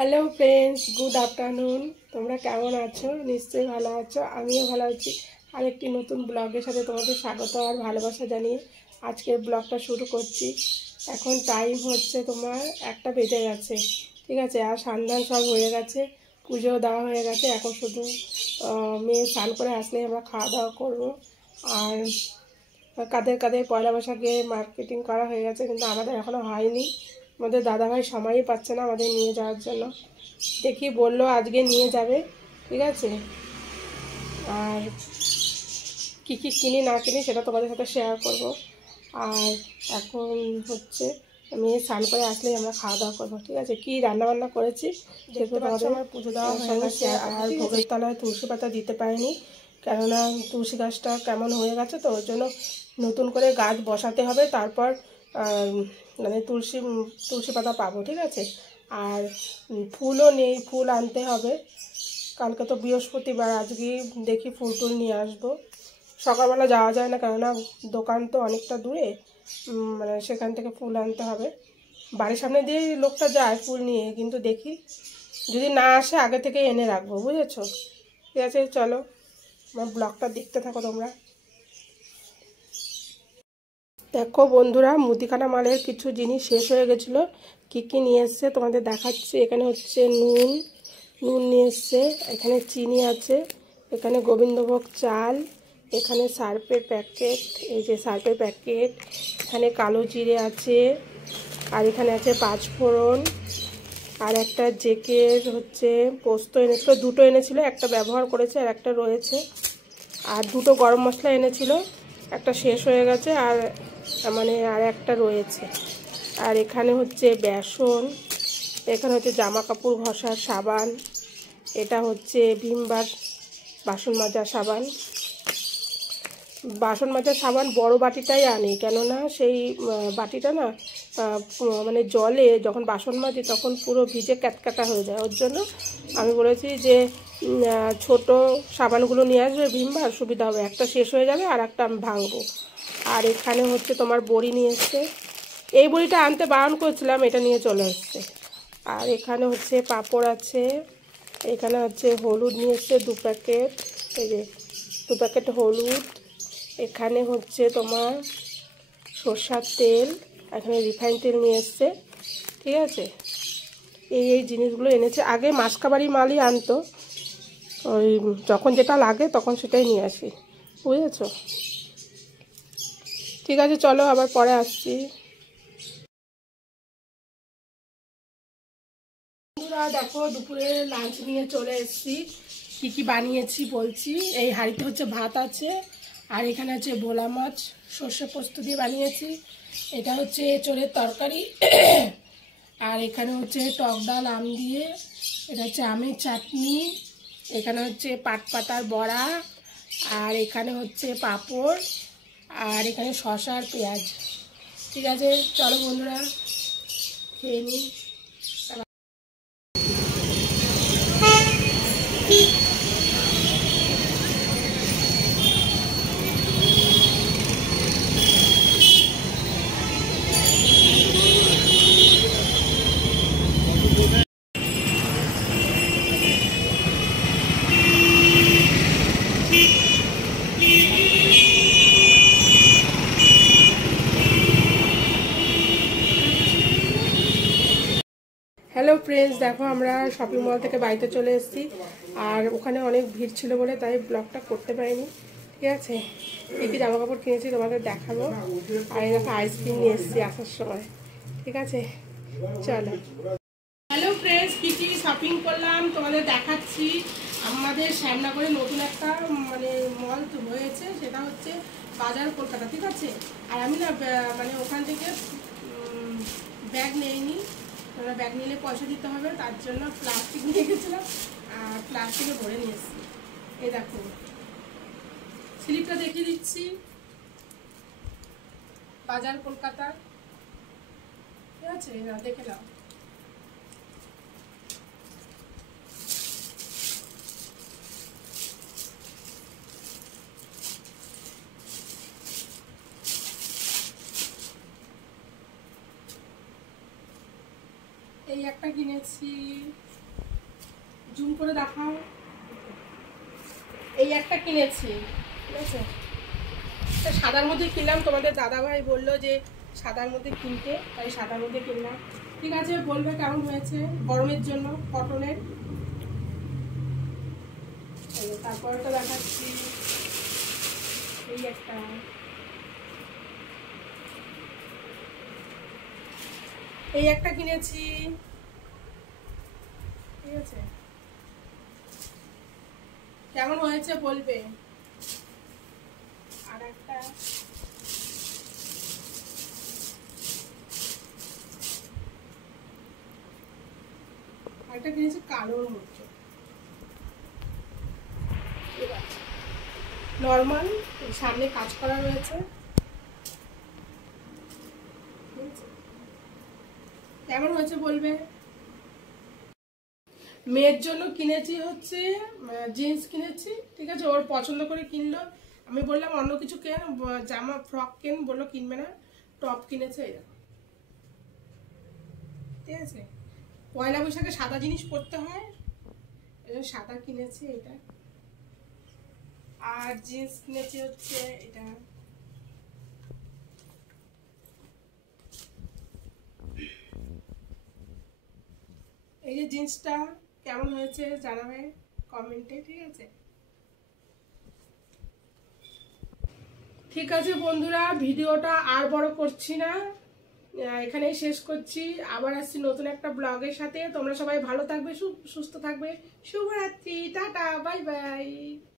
Hello friends, good afternoon. তোমরা কেমন আছো? নিশ্চয়ই ভালো আছো, আমিও ভালো আছি। আরেকটি নতুন ব্লগের সাথে তোমাদের স্বাগত আর ভালোবাসা জানিয়ে আজকের ব্লগটা শুরু করছি। এখন টাইম হচ্ছে তোমার 1টা বেজে গেছে, ঠিক আছে। আর সন্ধান সব হয়ে গেছে, পুজো দেওয়া হয়ে গেছে। এখন শুধু মেয়ে স্নান করে আসলে আমরা খাওয়া দাওয়া করবো। আর কাদের কাদের পয়লা বৈশাখে মার্কেটিং করা হয়ে গেছে, কিন্তু আমাদের এখনও হয়নি। আমাদের দাদাভাই সময়ই পাচ্ছে না আমাদের নিয়ে যাওয়ার জন্য। দেখি বললো আজকে নিয়ে যাবে, ঠিক আছে। আর কী কী কিনি না কিনি সেটা তোমাদের সাথে শেয়ার করব। আর এখন হচ্ছে মেয়ে স্নান করে আসলেই আমরা খাওয়া দাওয়া করবো, ঠিক আছে। কী রান্নাবান্না করেছি সেগুলো তোমাদের আমার পুজো দেওয়া হয়ে গেছে। আর ভোগের তলায় তুলসী পাতা দিতে পারিনি, কেননা তুলসী গাছটা কেমন হয়ে গেছে, তো ওর জন্য নতুন করে গাছ বসাতে হবে, তারপর মানে তুলসী পাতা পাবো, ঠিক আছে। আর ফুলও নেই, ফুল আনতে হবে। কালকে তো বৃহস্পতিবার, আজকে দেখি ফুল টুল নিয়ে আসবো। সকালবেলা যাওয়া যায় না, কেননা দোকান তো অনেকটা দূরে, মানে সেখান থেকে ফুল আনতে হবে। বাড়ির সামনে দিয়ে লোকটা যায় ফুল নিয়ে, কিন্তু দেখি যদি না আসে আগে থেকে এনে রাখবো, বুঝেছো। ঠিক আছে, চলো আমার ব্লগটা দেখতে থাকো তোমরা। দেখো বন্ধুরা, মুদিখানা মালের কিছু জিনিস শেষ হয়ে গেছিলো। কী কী নিয়ে এসছে তোমাদের দেখাচ্ছি। এখানে হচ্ছে নুন নিয়ে এসছে, এখানে চিনি আছে, এখানে গোবিন্দভোগ চাল, এখানে সার্ফের প্যাকেট, এই যে সার্ফের প্যাকেট, এখানে কালো জিরে আছে, আর এখানে আছে পাঁচফোড়ন, আর একটা জেকের হচ্ছে পোস্ত এনেছিল, দুটো এনেছিল, একটা ব্যবহার করেছে আর একটা রয়েছে। আর দুটো গরম মশলা এনেছিল, একটা শেষ হয়ে গেছে আর মানে আর একটা রয়েছে। আর এখানে হচ্ছে বেসন, এখানে হচ্ছে জামা কাপড় ঘষার সাবান, এটা হচ্ছে ভিমবার বাসন মাজার সাবান। বাসন মাজার সাবান বড় বাটিটাই আনি, কেননা সেই বাটিটা না মানে জলে যখন বাসন মাজি তখন পুরো ভিজে ক্যাটকাটা হয়ে যায়। ওর জন্য আমি বলেছি যে ছোট সাবানগুলো নিয়ে আসবে ভিমবার, সুবিধা হবে, একটা শেষ হয়ে যাবে আর একটা আমি ভাঙবো। আর এখানে হচ্ছে তোমার বড়ি নিয়ে এসছে, এই বড়িটা আনতে বারণ করছিলাম, এটা নিয়ে চলে এসছে। আর এখানে হচ্ছে পাঁপড় আছে, এখানে হচ্ছে হলুদ নিয়ে এসছে 2 প্যাকেট, এই যে 2 প্যাকেট হলুদ। এখানে হচ্ছে তোমার সরষার তেল, এখানে রিফাইন তেল নিয়ে এসছে, ঠিক আছে। এই জিনিসগুলো এনেছে। আগে মাসকাবারি মালই আনতো, ওই যখন যেটা লাগে তখন সেটাই নিয়ে আসি, বুঝেছো। ঠিক আছে, চলো আবার পরে আসছি। দেখো দুপুরে লাঞ্চ নিয়ে চলে এসেছি। কী কী বানিয়েছি বলছি। এই হাঁড়িতে হচ্ছে ভাত আছে, আর এখানে আছে ভোলা মাছ সর্ষে পোস্ত দিয়ে বানিয়েছি। এটা হচ্ছে এঁচোড়ের তরকারি, আর এখানে হচ্ছে টক ডাল আম দিয়ে, এটা হচ্ছে আমের চাটনি, এখানে হচ্ছে পাট পাতার বড়া, আর এখানে হচ্ছে পাঁপড়, আর এখানে শসা আর পেঁয়াজ। ঠিক আছে, চলো বন্ধুরা খেয়ে নিই। হ্যালো ফ্রেন্ডস, দেখো আমরা শপিং মল থেকে বাড়িতে চলে এসেছি। আর ওখানে অনেক ভিড় ছিল বলে তাই ব্লগটা করতে পারিনি, ঠিক আছে। কী কী জামা কাপড় কিনেছি তোমাদের দেখাবো। আর এই দেখো আইসক্রিম নিয়ে এসেছি আসার সময়, ঠিক আছে, চলো। হ্যালো ফ্রেন্ডস, কী কী শপিং করলাম তোমাদের দেখাচ্ছি। আমাদের শ্যামনগরে নতুন একটা মানে মল হয়েছে, সেটা হচ্ছে বাজার কলকাতা, ঠিক আছে। আর আমি না মানে ওখান থেকে ব্যাগ নেইনি, তোমরা ব্যাগ নিলে পয়সা দিতে হবে, তার জন্য প্লাস্টিক নিয়ে গেছিলাম আর প্লাস্টিকে ভরে নিয়ে এসেছি। এই দেখো স্লিপটা দেখিয়ে দিচ্ছি, বাজার কলকাতার, ঠিক আছে, দেখে নাও। এই একটা কিনেছি, জুম করে দেখাও। এই একটা কিনেছি, ঠিক আছে, সাদার মধ্যে কিনলাম। তোমাদের দাদাভাই বললো যে সাদার মধ্যে কিনতে, তাই সাদার মধ্যে কিনলাম। ঠিক আছে, বলবে কেমন হয়েছে। গরমের জন্য কটনের। তারপরটা দেখাচ্ছি। এই একটা, এই একটা কিনেছি, ঠিক আছে, কেমন হয়েছে বলবে। আর একটা, কিনেছি কালোর মধ্যে, নর্মাল, সামনে কাজ করা রয়েছে। কেমন হয়েছে বলবে। মেয়ের জন্য কিনেছি হচ্ছে জিন্স কিনেছি, ঠিক আছে, ওর পছন্দ করে কিনলো। আমি বললাম অন্য কিছু কেন, জামা ফ্রক কেন, বললো কিনবে না, টপ কিনেছে। এরকম, ঠিক আছে, পয়লা বৈশাখে সাদা জিনিস পরতে হয়, সাদা কিনেছি এটা। আর জিন্স কিনেছি হচ্ছে এটা, এই যে জিন্সটা কেমন হয়েছে জানাবে কমেন্টে, ঠিক আছে। ঠিক আছে বন্ধুরা, ভিডিওটা আর বড় করছি না, এখানেই শেষ করছি। আবার আসছি নতুন একটা ব্লগের সাথে। তোমরা সবাই ভালো থাকবে, সুস্থ থাকবে। শুভরাত্রি, টাটা, বাই বাই।